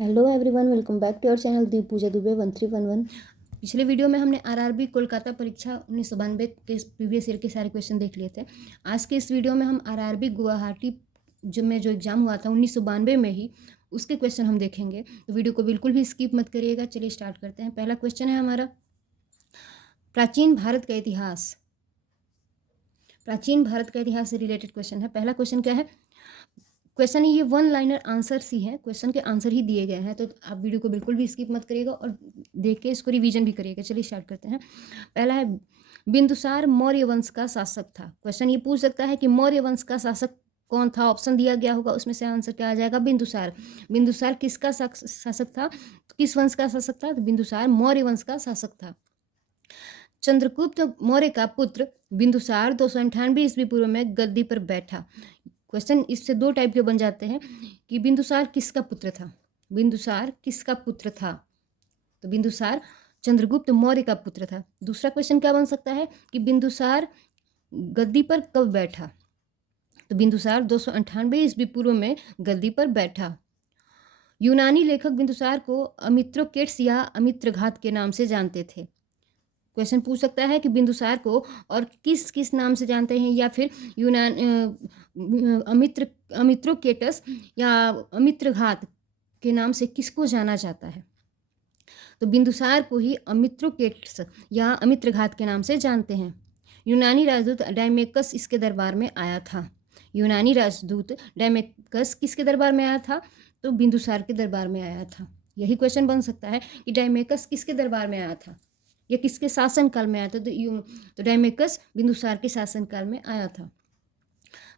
Hello everyone, welcome back to our channel the Pooja Dubey 1311। पिछले video में हमने आरआरबी कोलकाता परीक्षा 1992 के प्रीवियस ईयर के सारे क्वेश्चन देख लिए थे। आज के इस वीडियो में हम आरआरबी गुवाहाटी जो एग्जाम हुआ था 1992 में ही उसके क्वेश्चन हम देखेंगे, तो वीडियो को बिल्कुल भी स्किप मत करिएगा। चलिए स्टार्ट करते हैं। पहला क्वेश्चन है हमारा, प्राचीन भारत का इतिहास। प्राचीन भारत का इतिहास से रिलेटेड क्वेश्चन है। पहला क्वेश्चन क्या है? क्वेश्चन ये वन लाइनर आंसर सी है, क्वेश्चन के आंसर ही दिए गए हैं, तो आप वीडियो को बिल्कुल भी स्किप मत करिएगा और देख के इसको रिवीजन भी करिएगा। चलिए स्टार्ट करते हैं। पहला है, बिंदुसार मौर्य वंश का शासक था। क्वेश्चन ये पूछ सकता है कि मौर्य वंश का शासक कौन था। ऑप्शन दिया गया होगा, उसमें से आंसर क्या आ जाएगा? बिंदुसार। बिंदुसार किसका शासक था? किस वंश का शासक था? तो बिंदुसार मौर्य वंश का शासक था। चंद्रगुप्त मौर्य का पुत्र बिंदुसार 298 ईस्वी पूर्व में गद्दी पर बैठा। क्वेश्चन इससे दो टाइप के बन जाते हैं कि बिंदुसार किसका पुत्र था। बिंदुसार किसका पुत्र था? तो बिंदुसार चंद्रगुप्त मौर्य का पुत्र था। दूसरा क्वेश्चन क्या बन सकता है कि बिंदुसार गद्दी पर कब बैठा? तो बिंदुसार 298 ईस्वी पूर्व में गद्दी पर बैठा। यूनानी लेखक बिंदुसार को अमित्रोकेट्स या अमित्रघात के नाम से जानते थे। क्वेश्चन पूछ सकता है कि बिंदुसार को और किस किस नाम से जानते हैं, या फिर अमित्रोकेटस या अमित्रघात के नाम से किसको जाना जाता है? तो बिंदुसार को ही अमित्रोकेटस या अमित्रघात के नाम से जानते हैं। यूनानी राजदूत डायमेकस इसके दरबार में आया था। यूनानी राजदूत डायमेकस किसके दरबार में आया था? तो बिंदुसार के दरबार में आया था। यही क्वेश्चन बन सकता है कि डायमेकस किसके दरबार में आया था या किसके शासनकाल में आया था। तो डायमेकस बिंदुसार के शासनकाल में आया था।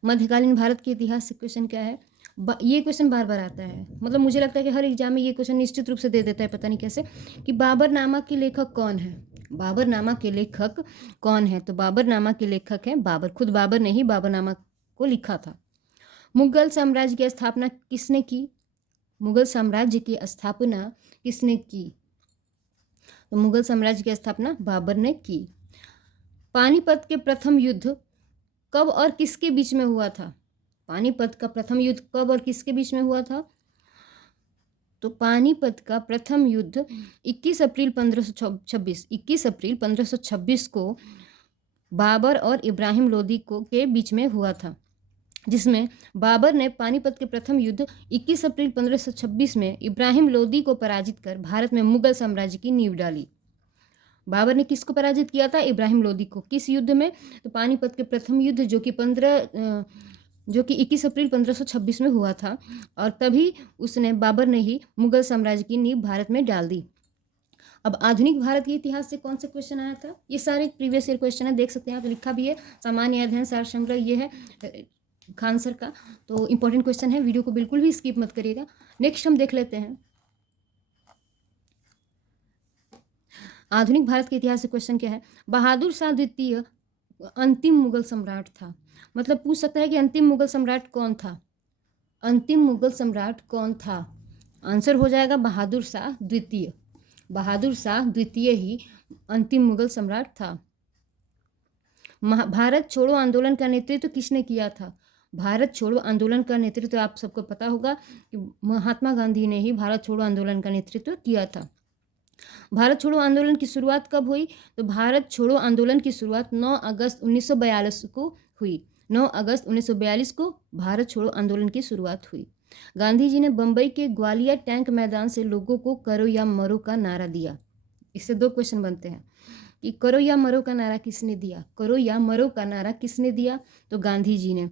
मध्यकालीन भारत के इतिहास से क्वेश्चन क्या है? ये क्वेश्चन बार बार आता है, मतलब मुझे लगता है कि हर एग्जाम में ये क्वेश्चन निश्चित रूप से दे देता है, पता नहीं कैसे, कि बाबरनामा के लेखक कौन है? बाबरनामा के लेखक कौन है? तो बाबरनामा के लेखक है बाबर। खुद बाबर ने ही बाबरनामा को लिखा था। मुगल साम्राज्य की स्थापना किसने की? मुगल साम्राज्य की स्थापना किसने की? तो मुगल साम्राज्य की स्थापना बाबर ने की। पानीपत के प्रथम युद्ध कब और किसके बीच में हुआ था? पानीपत का प्रथम युद्ध कब और किसके बीच में हुआ था? तो पानीपत का प्रथम युद्ध 21 अप्रैल 1526 को बाबर और इब्राहिम लोदी के बीच में हुआ था, जिसमें बाबर ने पानीपत के प्रथम युद्ध 21 अप्रैल 1526 में इब्राहिम लोदी को पराजित कर भारत में मुगल साम्राज्य की नींव डाली। बाबर ने किसको पराजित किया था? इब्राहिम लोदी को। किस युद्ध में? तो पानीपत के प्रथम युद्ध, जो कि 21 अप्रैल 1526 में हुआ था, और तभी बाबर ने ही मुगल साम्राज्य की नींव भारत में डाल दी। अब आधुनिक भारत के इतिहास से कौन सा क्वेश्चन आया था? ये सारे प्रीवियस ईयर क्वेश्चन है, देख सकते हैं आप, लिखा भी है। सामान्य अध्ययन सार संग्रह ये है खान सर का, तो इंपॉर्टेंट क्वेश्चन है, वीडियो को बिल्कुल भी स्किप मत करिएगा। नेक्स्ट हम देख लेते हैं आधुनिक भारत के इतिहास से क्वेश्चन क्या है। बहादुर शाह द्वितीय अंतिम मुगल सम्राट था। मतलब पूछ सकता है कि अंतिम मुगल सम्राट कौन था? अंतिम मुगल सम्राट कौन था? आंसर हो जाएगा बहादुर शाह द्वितीय। बहादुर शाह द्वितीय ही अंतिम मुगल सम्राट था। भारत छोड़ो आंदोलन का नेतृत्व किसने किया था? भारत छोड़ो आंदोलन का नेतृत्व आप सबको पता होगा कि महात्मा गांधी ने ही भारत छोड़ो आंदोलन का नेतृत्व किया था। भारत छोड़ो आंदोलन की शुरुआत कब हुई? तो भारत छोड़ो आंदोलन की शुरुआत 9 अगस्त 1942 को हुई। 9 अगस्त 1942 को भारत छोड़ो आंदोलन की शुरुआत हुई। गांधी जी ने बंबई के ग्वालियर टैंक मैदान से लोगों को करो या मरो का नारा दिया। इससे दो क्वेश्चन बनते हैं कि करो या मरो का नारा किसने दिया? करो या मरो का नारा किसने दिया? तो गांधी जी ने।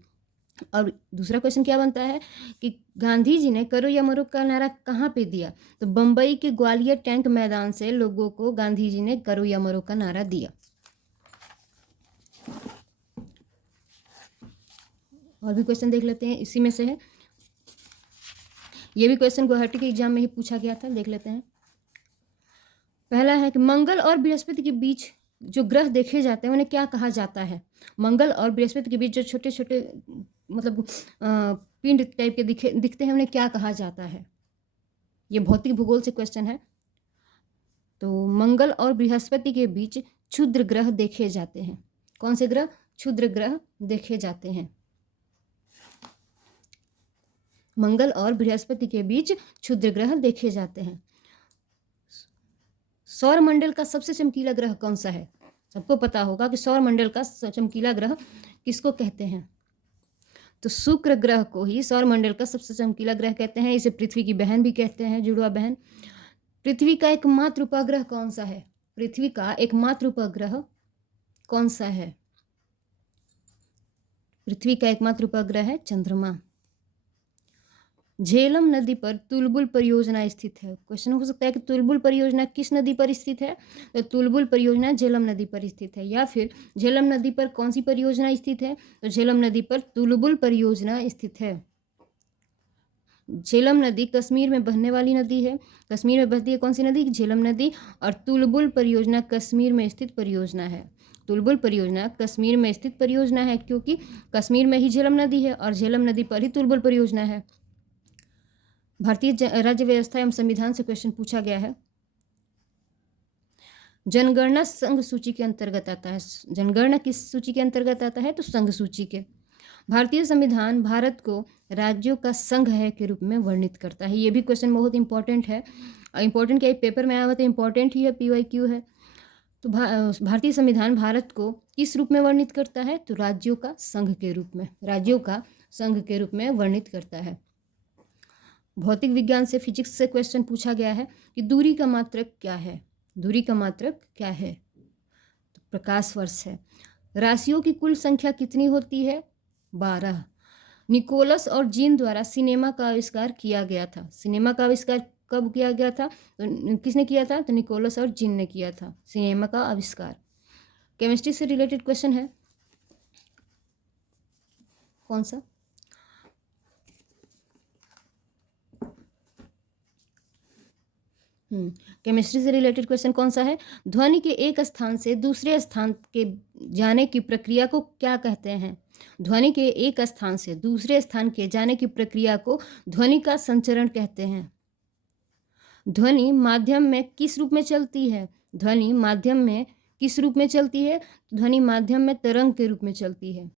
और दूसरा क्वेश्चन क्या बनता है कि गांधी जी ने करो या मरो का नारा कहाँ पे दिया? तो बंबई के ग्वालियर टैंक मैदान से लोगों को गांधी जी ने करो या मरो का नारा दिया। और भी क्वेश्चन देख लेते हैं, इसी में से है। ये भी क्वेश्चन गुवाहाटी के एग्जाम में ही पूछा गया था, देख लेते हैं। पहला है कि मंगल और बृहस्पति के बीच जो ग्रह देखे जाते हैं उन्हें क्या कहा जाता है? मंगल और बृहस्पति के बीच जो छोटे छोटे मतलब पिंड टाइप के दिखते हैं उन्हें क्या कहा जाता है? ये भौतिक भूगोल से क्वेश्चन है। तो मंगल और बृहस्पति के बीच क्षुद्र ग्रह देखे जाते हैं। कौन से ग्रह? क्षुद्र ग्रह देखे जाते हैं। मंगल और बृहस्पति के बीच क्षुद्र ग्रह देखे जाते हैं। सौर मंडल का सबसे चमकीला ग्रह कौन सा है? सबको पता होगा कि सौर मंडल का चमकीला ग्रह किसको कहते हैं? तो शुक्र ग्रह को ही सौर मंडल का सबसे चमकीला ग्रह कहते हैं। इसे पृथ्वी की बहन भी कहते हैं, जुड़वा बहन। पृथ्वी का एकमात्र उपग्रह कौन सा है? पृथ्वी का एकमात्र उपग्रह कौन सा है? पृथ्वी का एकमात्र उपग्रह है चंद्रमा। झेलम नदी पर तुलबुल परियोजना स्थित है। क्वेश्चन हो सकता है कि तुलबुल परियोजना किस नदी पर स्थित है? तो तुलबुल परियोजना झेलम नदी पर स्थित है। या फिर झेलम नदी पर कौन सी परियोजना स्थित है? तो झेलम नदी पर तुलबुल परियोजना स्थित है। झेलम नदी कश्मीर में बहने वाली नदी है। कश्मीर में बहती है कौन सी नदी? झेलम नदी। और तुलबुल परियोजना कश्मीर में स्थित परियोजना है। तुलबुल परियोजना कश्मीर में स्थित परियोजना है, क्योंकि कश्मीर में ही झेलम नदी है और झेलम नदी पर ही तुलबुल परियोजना है। भारतीय राज्य व्यवस्था एवं संविधान से क्वेश्चन पूछा गया है। जनगणना संघ सूची के अंतर्गत आता है। जनगणना किस सूची के अंतर्गत आता है? तो संघ सूची के। भारतीय संविधान भारत को राज्यों का संघ है के रूप में वर्णित करता है। ये भी क्वेश्चन बहुत इंपॉर्टेंट है। इंपॉर्टेंट क्या पेपर में आया हुआ तो इंपॉर्टेंट ही है, PYQ है। तो भारतीय संविधान भारत को किस रूप में वर्णित करता है? तो राज्यों का संघ के रूप में, राज्यों का संघ के रूप में वर्णित करता है। भौतिक विज्ञान से, फिजिक्स से क्वेश्चन पूछा गया है कि दूरी का मात्रक क्या है? दूरी का मात्रक क्या है? तो प्रकाश वर्ष है। राशियों की कुल संख्या कितनी होती है? 12। निकोलस और जीन द्वारा सिनेमा का आविष्कार किया गया था। सिनेमा का आविष्कार कब किया गया था? तो किसने किया था? तो निकोलस और जीन ने किया था सिनेमा का आविष्कार। केमिस्ट्री से रिलेटेड क्वेश्चन है, कौन सा? केमिस्ट्री से रिलेटेड क्वेश्चन कौन सा है? ध्वनि के एक स्थान से दूसरे स्थान के जाने की प्रक्रिया को क्या कहते हैं? ध्वनि के एक स्थान से दूसरे स्थान के जाने की प्रक्रिया को ध्वनि का संचरण कहते हैं। ध्वनि माध्यम में किस रूप में चलती है? ध्वनि माध्यम में किस रूप में चलती है? ध्वनि माध्यम में तरंग के रूप में चलती है।